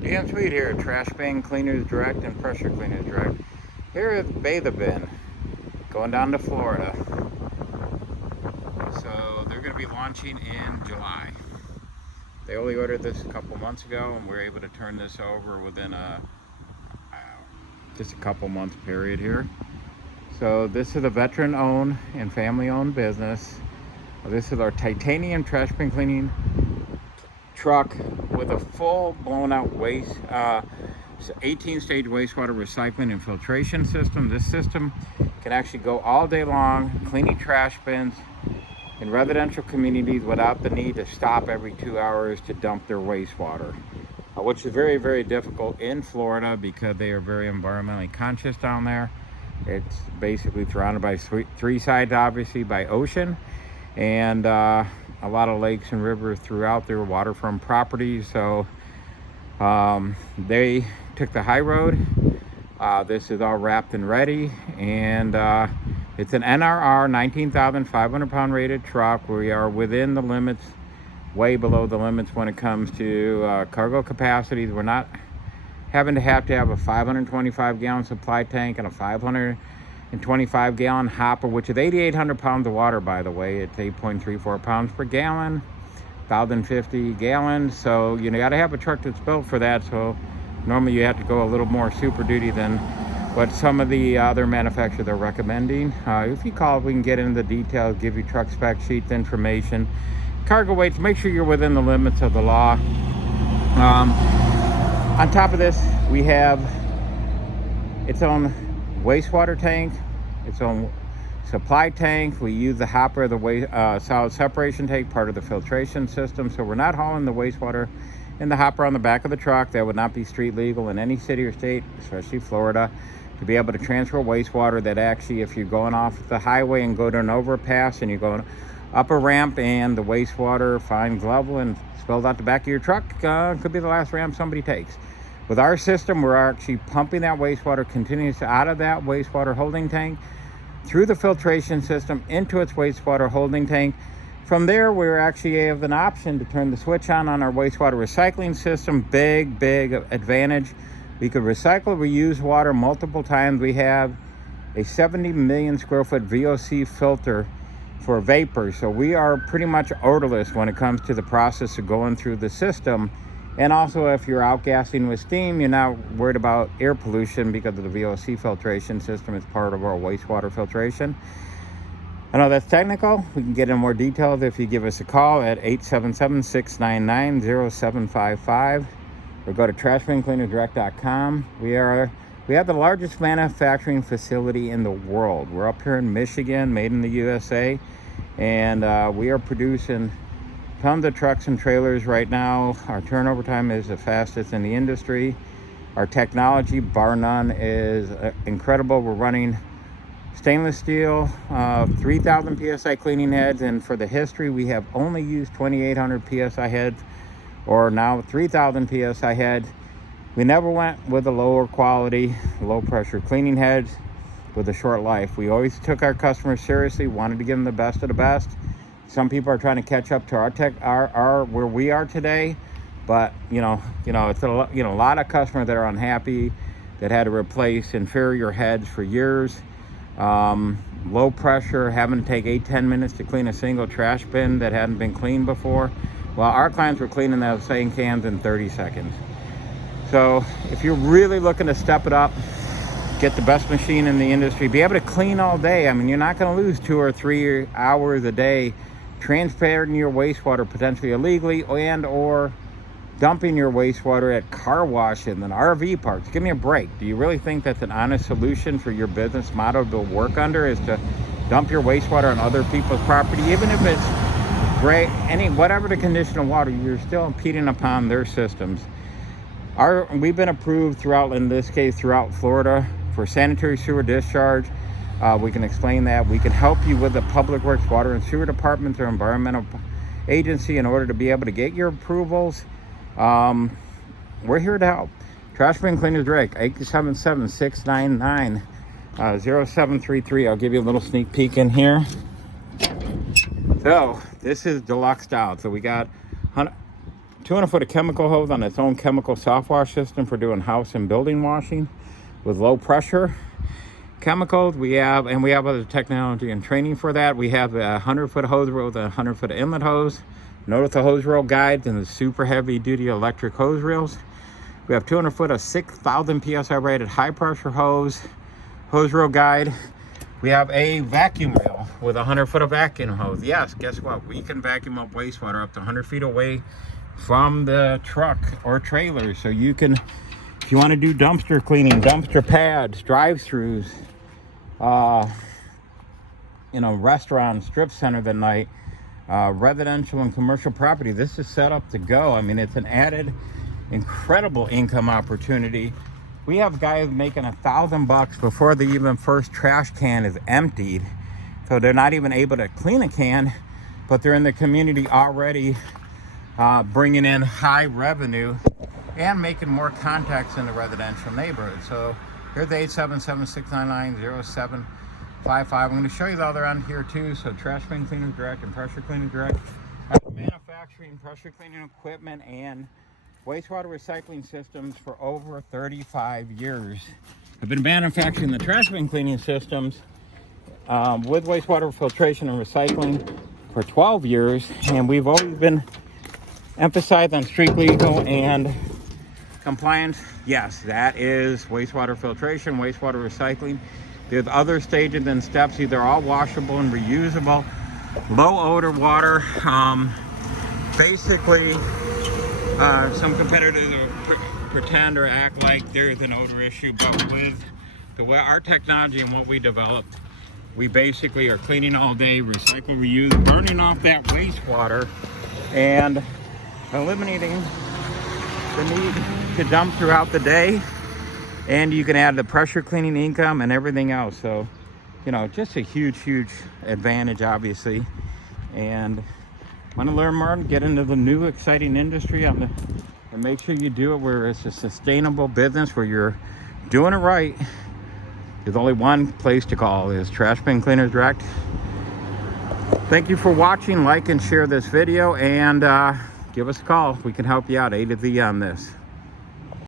Dan Sweet here, Trash Bin Cleaners Direct and Pressure Cleaners Direct. Here at Bathe Bin, going down to Florida. So they're going to be launching in July. They only ordered this a couple months ago, and we're able to turn this over within just a couple months period here. So this is a veteran-owned and family-owned business. This is our titanium trash bin cleaning truck with a full blown-out 18-stage wastewater recycling and filtration system. This system can actually go all day long cleaning trash bins in residential communities without the need to stop every 2 hours to dump their wastewater, which is very, very difficult in Florida because they are very environmentally conscious down there. It's basically surrounded by three sides, obviously, by ocean, and a lot of lakes and rivers throughout their waterfront properties. So they took the high road. This is all wrapped and ready, and it's an NRR 19,500 pound rated truck. We are within the limits, way below the limits when it comes to cargo capacities. We're not having to have a 525 gallon supply tank and a 525 gallon hopper, which is 8,800 pounds of water, by the way. It's 8.34 pounds per gallon, 1,050 gallons. So you got to have a truck that's built for that. So normally you have to go a little more super duty than what some of the other manufacturers are recommending. If you call, we can get into the details, give you truck spec sheets, information, cargo weights. Make sure you're within the limits of the law. On top of this, we have its own wastewater tank, its own supply tank. We use the hopper of the solid separation tank, part of the filtration system. So we're not hauling the wastewater in the hopper on the back of the truck. That would not be street legal in any city or state, especially Florida, to be able to transfer wastewater that actually, if you're going off the highway and go to an overpass and you're going up a ramp and the wastewater finds level and spills out the back of your truck, could be the last ramp somebody takes. With our system, we're actually pumping that wastewater continuously out of that wastewater holding tank through the filtration system into its wastewater holding tank. From there, we're actually have an option to turn the switch on our wastewater recycling system. Big advantage. We could recycle, reuse water multiple times. We have a 70 million square foot VOC filter for vapor. So we are pretty much odorless when it comes to the process of going through the system. And also, if you're outgassing with steam, you're not worried about air pollution because of the VOC filtration system. It's part of our wastewater filtration. I know that's technical. We can get in more details if you give us a call at 877-699-0755 or go to trashbincleanerdirect.com. We have the largest manufacturing facility in the world. We're up here in Michigan, made in the USA, and we are producing tons of trucks and trailers right now. Our turnover time is the fastest in the industry. Our technology, bar none, is incredible. We're running stainless steel, 3,000 PSI cleaning heads, and for the history, we have only used 2,800 PSI heads, or now 3,000 PSI heads. We never went with a lower quality, low pressure cleaning heads with a short life. We always took our customers seriously, wanted to give them the best of the best. Some people are trying to catch up to our where we are today, but it's a lot of customers that are unhappy, that had to replace inferior heads for years. Low pressure, having to take 8-10 minutes to clean a single trash bin that hadn't been cleaned before. Well, our clients were cleaning those same cans in 30 seconds. So if you're really looking to step it up, get the best machine in the industry, be able to clean all day. I mean, you're not going to lose 2 or 3 hours a day transporting your wastewater potentially illegally and or dumping your wastewater at car washes and RV parks. Give me a break. Do you really think that's an honest solution for your business model to work under, is to dump your wastewater on other people's property? Even if it's great, whatever the condition of water, you're still impeding upon their systems. We've been approved throughout Florida for sanitary sewer discharge. We can explain that. We can help you with the Public Works, Water and Sewer Department or environmental agency in order to be able to get your approvals. We're here to help. Trash Bin Cleaners Direct, 877-699-0733. I'll give you a little sneak peek in here. So this is deluxe style. So we got 200 foot of chemical hose on its own chemical soft wash system for doing house and building washing with low pressure chemicals. We have other technology and training for that. We have a 100 foot hose reel with a 100 foot inlet hose. Notice the hose reel guides and the super heavy duty electric hose reels. We have 200 foot of 6,000 psi rated high pressure hose reel guide. We have a vacuum reel with a 100 foot of vacuum hose. Yes, guess what? We can vacuum up wastewater up to 100 feet away from the truck or trailer. So you can, if you want to do dumpster cleaning, dumpster pads, drive-throughs, restaurant, strip center that night, residential and commercial property, this is set up to go. I mean, it's an added incredible income opportunity. We have guys making $1,000 before the even first trash can is emptied. So they're not even able to clean a can, but they're in the community already, bringing in high revenue and making more contacts in the residential neighborhood. So here's 877-699-0755. I'm going to show you the other end here too. So trash bin cleaners direct and pressure cleaners direct. Manufacturing pressure cleaning equipment and wastewater recycling systems for over 35 years. I've been manufacturing the trash bin cleaning systems with wastewater filtration and recycling for 12 years, and we've always been emphasized on strict legal and compliance. Yes, that is wastewater filtration, wastewater recycling. There's other stages and steps. These are all washable and reusable, low odor water. Basically, some competitors will pretend or act like there's an odor issue, but with the way our technology and what we developed, we basically are cleaning all day, recycle, reuse, burning off that wastewater and eliminating the need to dump throughout the day. And you can add the pressure cleaning income and everything else. So, just a huge advantage, obviously. And want to learn more and get into the new exciting industry and make sure you do it where it's a sustainable business, where you're doing it right. There's only one place to call, is Trash Bin Cleaners Direct. Thank you for watching. Like and share this video, and give us a call. We can help you out A to Z on this.